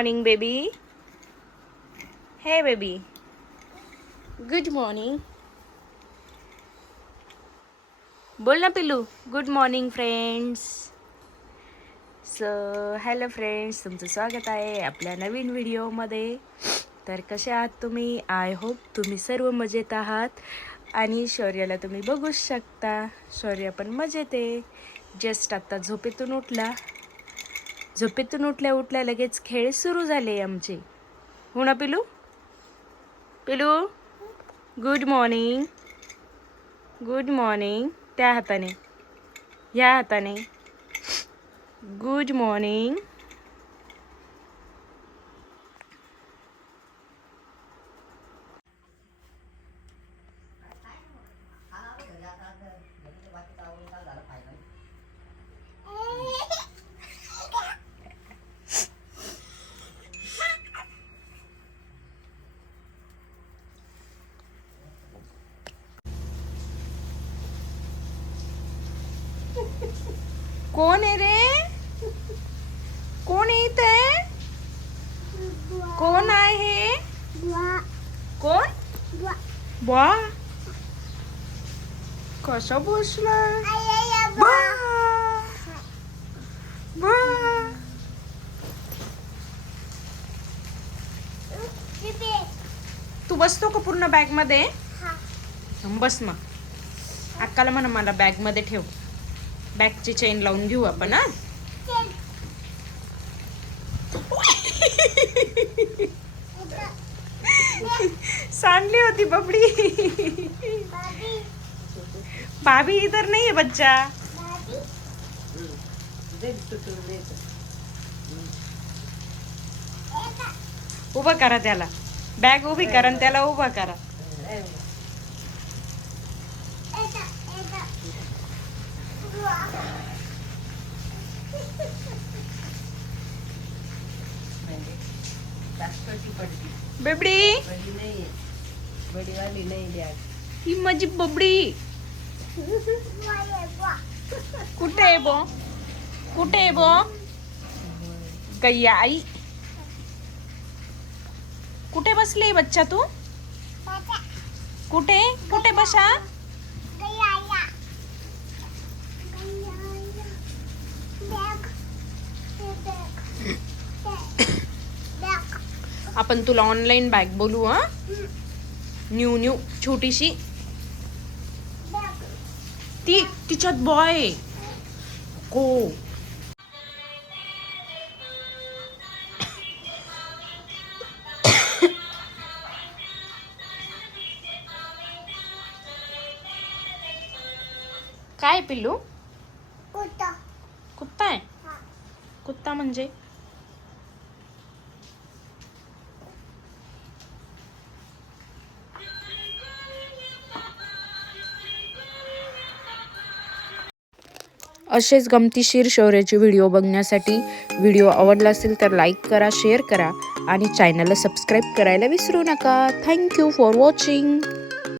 Morning baby हे baby good morning बोल ना पिल्लू. Good morning friends so hello friends तुमचं स्वागत आहे आपल्या नवीन व्हिडिओमध्ये. तर कसे आहात तुम्ही? आय होप तुम्ही सर्व मजेत आहात. आणि शौर्याला तुम्ही बघूच शकता. शौर्य पण मजेत आहे. जस्ट आत्ता झोपेतून उठला. झोपेतून उठल्या उठल्या लगेच खेळ सुरू झाले आमचे. हो ना पिलू? पिलू गुड मॉर्निंग गुड मॉर्निंग त्या हाताने. ह्या हाताने. गुड मॉर्निंग कोण आहे रे? कोण येत आहे कोण आहे? कोण? बा कसं बसलाय बा बा तू बसतो का पूर्ण बॅगमध्ये? बस मग. अक्काला म्हणा मला बॅगमध्ये ठेव. बॅगची चेन लावून घेऊ आपण हा? सांडली होती बबडी. भाभी इधर नाही आहे बच्चा. उभं करा त्याला. बॅग उभी करा आणि त्याला उभा करा. बेबडी. बड़ी वाली ही माझी बबडी. कुठे आहे बो? कुठे आहे बो? गैया आई. कुठे बसली बच्चा तू? कुठे? कुठे बसा? आपण तुला ऑनलाईन बॅग बोलू हा? न्यू न्यू छोटीशी. ती तिच्यात बॉय को. काय पिल्लू? कुत्ता. आहे? कुत्ता म्हणजे? असेच गमतीशीर शौर्याचे व्हिडिओ बघण्यासाठी व्हिडिओ आवडला असेल तर लाईक करा शेअर करा आणि चॅनलला सबस्क्राईब करायला विसरू नका. Thank you for watching